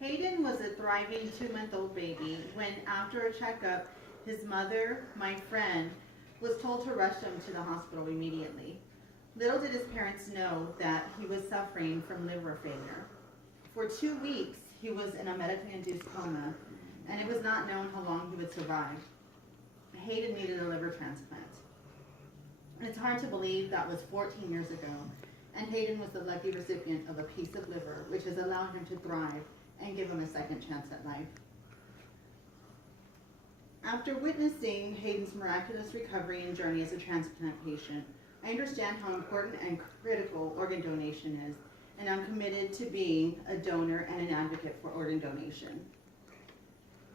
Hayden was a thriving 2-month-old baby when, after a checkup, his mother, my friend, was told to rush him to the hospital immediately. Little did his parents know that he was suffering from liver failure. For 2 weeks, he was in a medically induced coma, and it was not known how long he would survive. Hayden needed a liver transplant. And it's hard to believe that was 14 years ago, and Hayden was the lucky recipient of a piece of liver, which has allowed him to thrive and give him a second chance at life. After witnessing Hayden's miraculous recovery and journey as a transplant patient, I understand how important and critical organ donation is, and I'm committed to being a donor and an advocate for organ donation.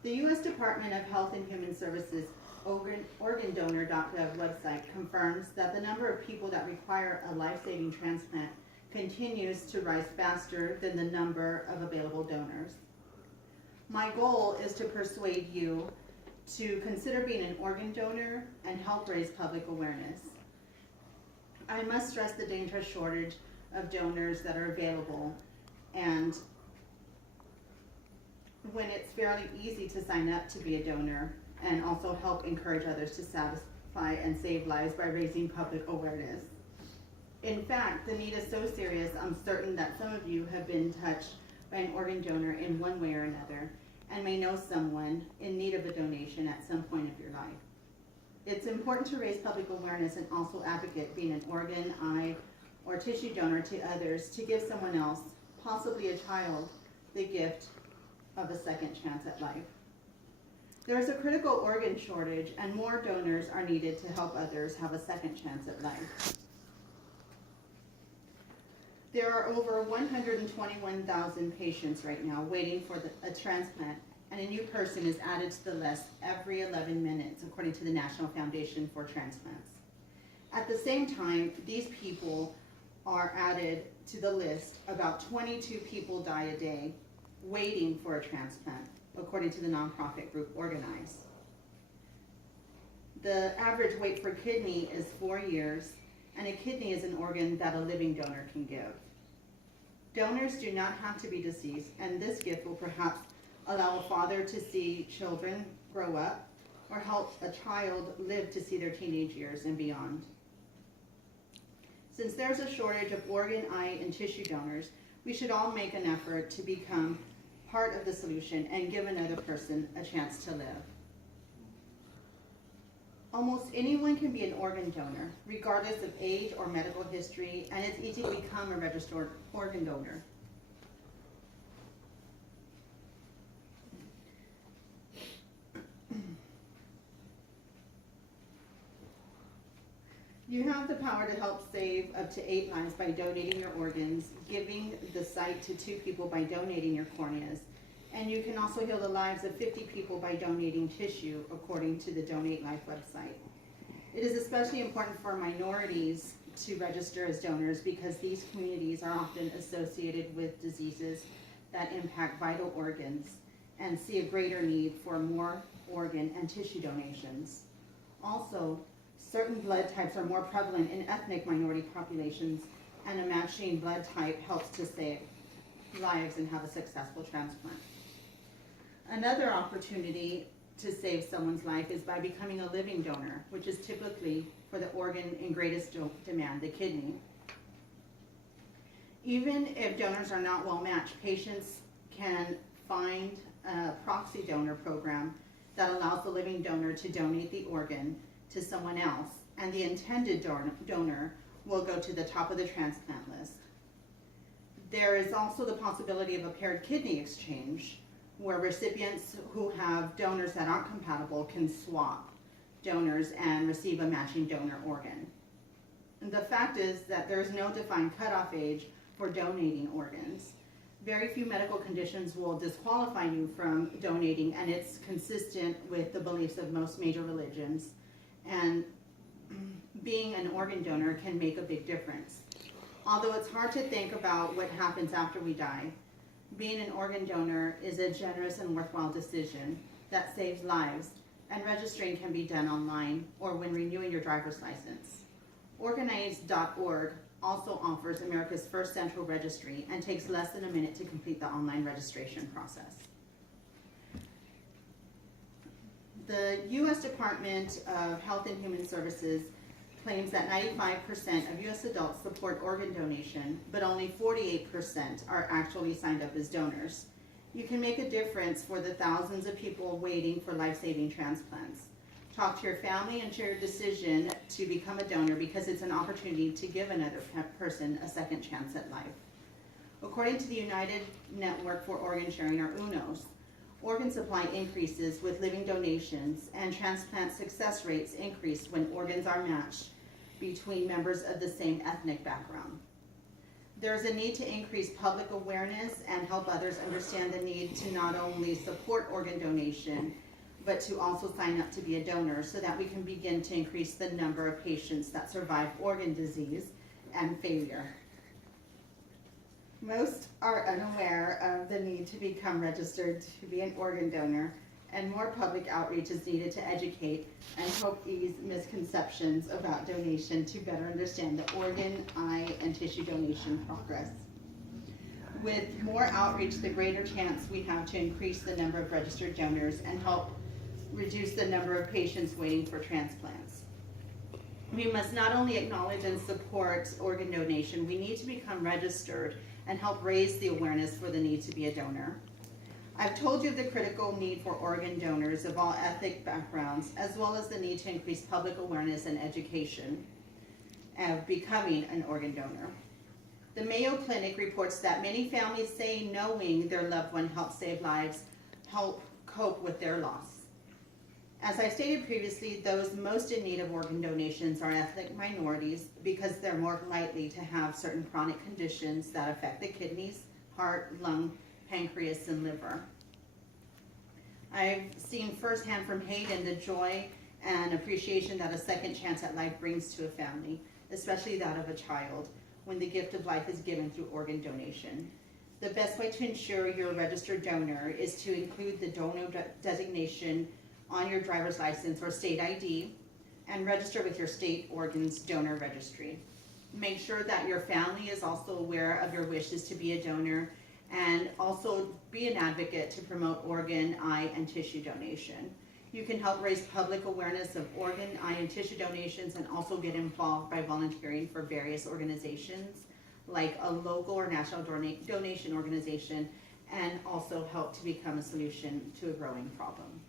The U.S. Department of Health and Human Services organdonor.gov website confirms that the number of people that require a life-saving transplant continues to rise faster than the number of available donors. My goal is to persuade you to consider being an organ donor and help raise public awareness. I must stress the dangerous shortage of donors that are available, and when it's fairly easy to sign up to be a donor, and also help encourage others to satisfy and save lives by raising public awareness. In fact, the need is so serious, I'm certain that some of you have been touched by an organ donor in one way or another, and may know someone in need of a donation at some point of your life. It's important to raise public awareness and also advocate being an organ, eye, or tissue donor to others to give someone else, possibly a child, the gift of a second chance at life. There is a critical organ shortage, and more donors are needed to help others have a second chance at life. There are over 121,000 patients right now waiting for a transplant, and a new person is added to the list every 11 minutes, according to the National Foundation for Transplants. At the same time, these people are added to the list. About 22 people die a day waiting for a transplant, according to the nonprofit group Organize. The average wait for kidney is 4 years, and a kidney is an organ that a living donor can give. Donors do not have to be deceased, and this gift will perhaps allow a father to see children grow up, or help a child live to see their teenage years and beyond. Since there's a shortage of organ, eye, and tissue donors, we should all make an effort to become part of the solution and give another person a chance to live. Almost anyone can be an organ donor, regardless of age or medical history, and it's easy to become a registered organ donor. You have the power to help save up to 8 lives by donating your organs, giving the sight to 2 people by donating your corneas, and you can also heal the lives of 50 people by donating tissue, according to the Donate Life website. It is especially important for minorities to register as donors because these communities are often associated with diseases that impact vital organs and see a greater need for more organ and tissue donations. Also, certain blood types are more prevalent in ethnic minority populations, and a matching blood type helps to save lives and have a successful transplant. Another opportunity to save someone's life is by becoming a living donor, which is typically for the organ in greatest demand, the kidney. Even if donors are not well matched, patients can find a proxy donor program that allows the living donor to donate the organ to someone else, and the intended donor will go to the top of the transplant list. There is also the possibility of a paired kidney exchange, where recipients who have donors that aren't compatible can swap donors and receive a matching donor organ. And the fact is that there is no defined cutoff age for donating organs. Very few medical conditions will disqualify you from donating, and it's consistent with the beliefs of most major religions. And being an organ donor can make a big difference. Although it's hard to think about what happens after we die, being an organ donor is a generous and worthwhile decision that saves lives, and registering can be done online or when renewing your driver's license. Organize.org also offers America's first central registry and takes less than a minute to complete the online registration process. The U.S. Department of Health and Human Services claims that 95% of U.S. adults support organ donation, but only 48% are actually signed up as donors. You can make a difference for the thousands of people waiting for life-saving transplants. Talk to your family and share your decision to become a donor, because it's an opportunity to give another person a second chance at life. According to the United Network for Organ Sharing, or UNOS, organ supply increases with living donations, and transplant success rates increase when organs are matched between members of the same ethnic background. There is a need to increase public awareness and help others understand the need to not only support organ donation, but to also sign up to be a donor, so that we can begin to increase the number of patients that survive organ disease and failure. Most are unaware of the need to become registered to be an organ donor, and more public outreach is needed to educate and help ease misconceptions about donation to better understand the organ, eye, and tissue donation progress. With more outreach, the greater chance we have to increase the number of registered donors and help reduce the number of patients waiting for transplants. We must not only acknowledge and support organ donation, we need to become registered and help raise the awareness for the need to be a donor. I've told you of the critical need for organ donors of all ethnic backgrounds, as well as the need to increase public awareness and education of becoming an organ donor. The Mayo Clinic reports that many families say knowing their loved one helped save lives help cope with their loss. As I stated previously, those most in need of organ donations are ethnic minorities, because they're more likely to have certain chronic conditions that affect the kidneys, heart, lung, pancreas, and liver. I've seen firsthand from Hayden the joy and appreciation that a second chance at life brings to a family, especially that of a child, when the gift of life is given through organ donation. The best way to ensure you're a registered donor is to include the donor designation on your driver's license or state ID, and register with your state organs donor registry. Make sure that your family is also aware of your wishes to be a donor, and also be an advocate to promote organ, eye, and tissue donation. You can help raise public awareness of organ, eye, and tissue donations, and also get involved by volunteering for various organizations like a local or national donation organization, and also help to become a solution to a growing problem.